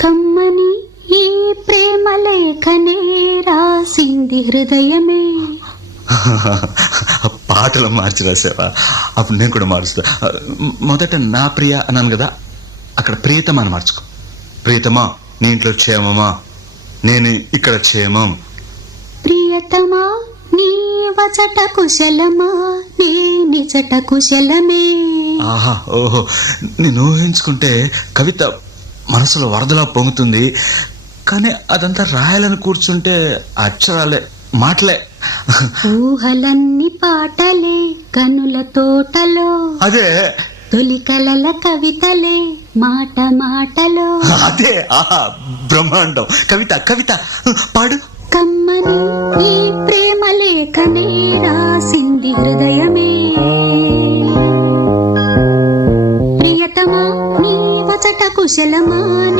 కమ్మని ఈ ప్రేమ లేఖనే రాసింది హృదయమే. పాటలు మార్చి రాసావా? అప్పుడు నేను కూడా మారుస్తా. మొదట నా ప్రియ అన్నాను కదా, అక్కడ ప్రియతమా అని మార్చుకో. ప్రియతమా, నీ ఇంట్లో క్షేమమా? నేను ఇక్కడ క్షేమం. ప్రియతమా, నీ వచట కుశలమా? నీ నిజట కుశలమే. ఆహా, ఓహో, నేను ఊహించుకుంటే కవిత మనసులో వరదలా పొంగుతుంది. కానీ అదంతా రాయాలని కూర్చుంటే అక్షరాలే, మాటలే. ఊహలన్నీ పాటలే కనుల తోటలో, అదే తొలి కలల కవితలే మాట మాటలో. అదే, ఆహా, బ్రహ్మాండం. కవిత కవిత పాడు. కమ్మని ఈ ప్రేమ లేఖనే రాసింది హృదయమే. ప్రియతమా, నీ వచట కుశలమా?